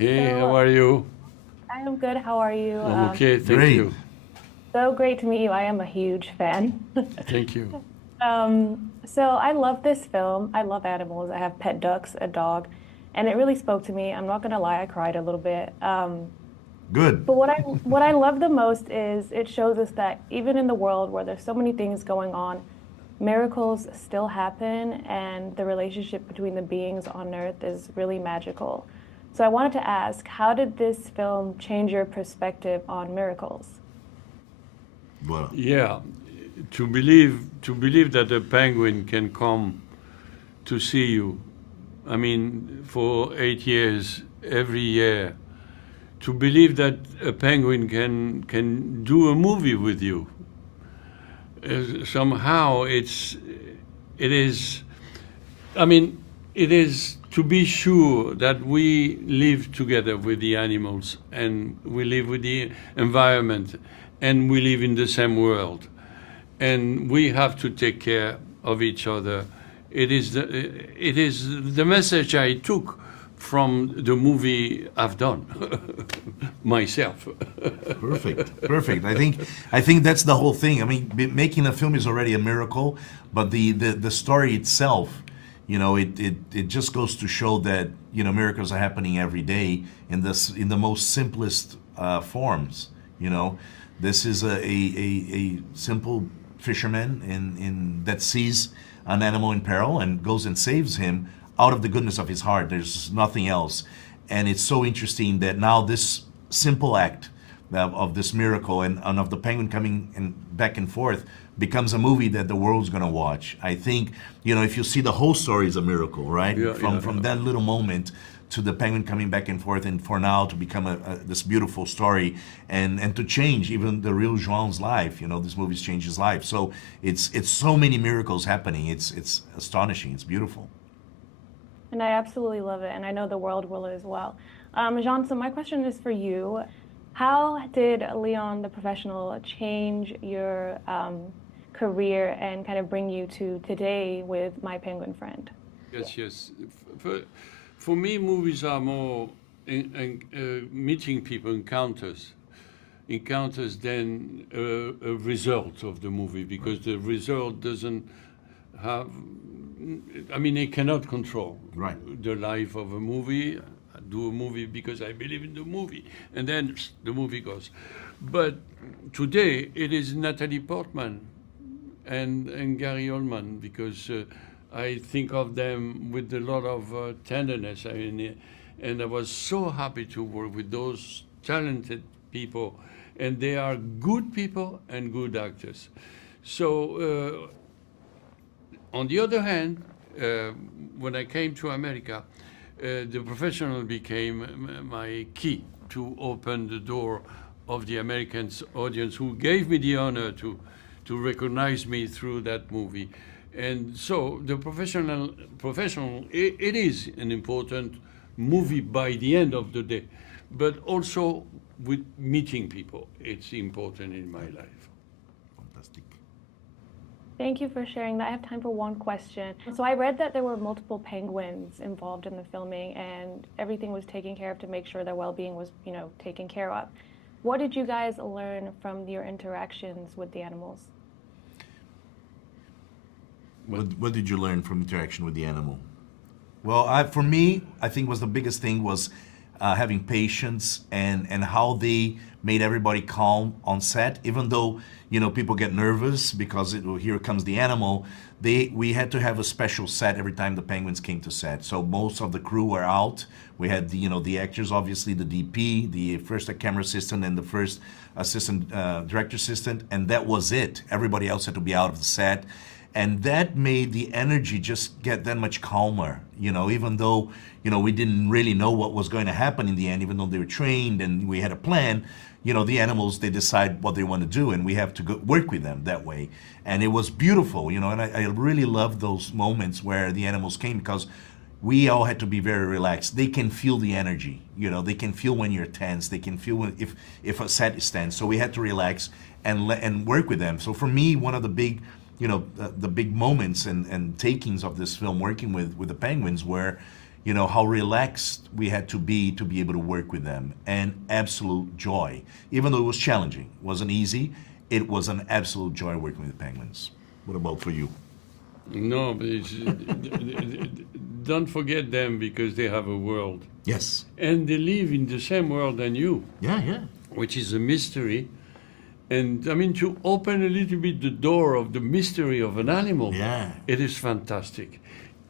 Hey, how So are you? I am good. How are you? I'm okay, thank Great. you. So great to meet you. I am a huge fan. Thank you. So I love this film. I love animals. I have pet ducks, a dog, and it really spoke to me. I'm not gonna lie, I cried a little bit. Good. But what I love the most is it shows us that even in the world where there's so many things going on, miracles still happen, and the relationship between the beings on Earth is really magical. So I wanted to ask, how did this film change your perspective on miracles? Well, Yeah, to believe that a penguin can come to see you. I mean, for 8 years, every year, to believe that a penguin can do a movie with you. Somehow, it is. I mean, it is to be sure that we live together with the animals and we live with the environment and we live in the same world and we have to take care of each other. It is the message I took from the movie I've done myself. perfect, perfect. I think that's the whole thing. I mean, making a film is already a miracle, but the story itself, it just goes to show that miracles are happening every day in the most simplest forms. This is a simple fisherman in that sees an animal in peril and goes and saves him out of the goodness of his heart. There's nothing else. And it's so interesting that now this simple act of this miracle and of the penguin coming and back and forth becomes a movie that the world's going to watch. I think, if you see the whole story is a miracle, right? Yeah, from yeah, from yeah. that little moment to the penguin coming back and forth, and for now to become this beautiful story and to change even the real João's life. This movie's changed his life. So it's so many miracles happening. It's astonishing. It's beautiful. And I absolutely love it, and I know the world will as well. Jean, so my question is for you. How did Leon the professional change your career and kind of bring you to today with My Penguin Friend? Yes, yes. For, for me, movies are more meeting people, encounters than a result of the movie, because the result doesn't have. I mean, I cannot control Right. the life of a movie. I do a movie because I believe in the movie, and then the movie goes. But today it is Natalie Portman and Gary Oldman, because I think of them with a lot of tenderness. I mean, and I was so happy to work with those talented people, and they are good people and good actors. So, on the other hand, when I came to America, the professional became my key to open the door of the American audience, who gave me the honor to recognize me through that movie. And so the professional, it is an important movie by the end of the day, but also with meeting people, it's important in my life. Fantastic. Thank you for sharing that. I have time for one question. So I read that there were multiple penguins involved in the filming, and everything was taken care of to make sure their well-being was, taken care of. What did you guys learn from your interactions with the animals? What did you learn from interaction with the animal? Well, for me, I think was the biggest thing was having patience and how they made everybody calm on set, even though people get nervous because here comes the animal. We had to have a special set every time the penguins came to set. So most of the crew were out. We had the actors, obviously the DP, the first camera assistant, and the first assistant director assistant, and that was it. Everybody else had to be out of the set. And that made the energy just get that much calmer, even though, we didn't really know what was going to happen in the end, even though they were trained and we had a plan. The animals, they decide what they want to do, and we have to work with them that way. And it was beautiful, and I really loved those moments where the animals came, because we all had to be very relaxed. They can feel the energy, they can feel when you're tense, they can feel if a set is tense. So we had to relax and work with them. So for me, one of the big the big moments and takings of this film working with the penguins were, you know, how relaxed we had to be able to work with them, and absolute joy. Even though it was challenging, it wasn't easy, it was an absolute joy working with the penguins. What about for you? No, but don't forget them because they have a world. Yes. And they live in the same world than you, Yeah, yeah. which is a mystery. And I mean, to open a little bit the door of the mystery of an animal, Yeah. it is fantastic.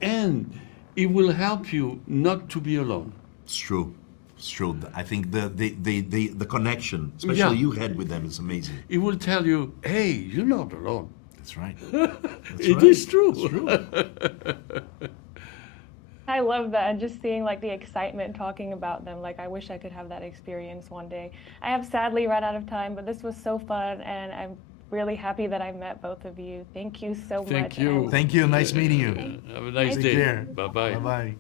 And it will help you not to be alone. It's true. It's true. I think the connection, especially Yeah. you had with them, is amazing. It will tell you, hey, you're not alone. That's right. That's It right. is true. It's true. I love that, and just seeing like the excitement talking about them. Like, I wish I could have that experience one day. I have sadly run out of time, but this was so fun, and I'm really happy that I met both of you. Thank you so much. Thank you. Thank you. Nice meeting you. Have a nice Take day. care. Bye-bye. Bye-bye.